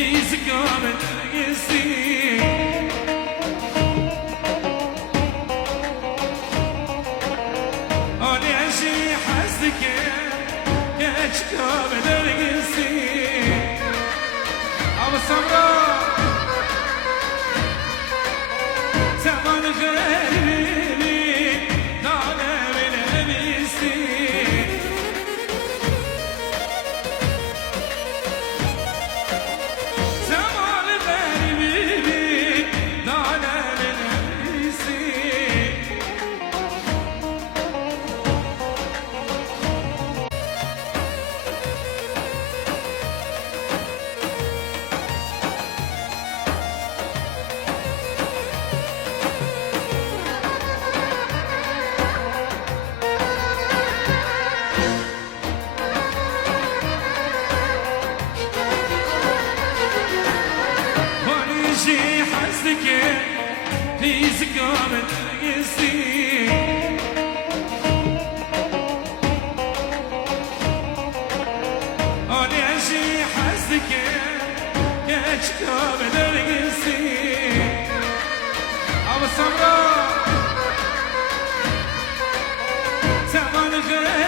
قامت قصدي أولي عشي حسدك كاش قامت قصدي أبو السمراء زمان غيري دانا من أبيستي حسدك في زقامة قصدي أولي عشي حسدك يا شقامة قصدي أبو السمراء زمان غير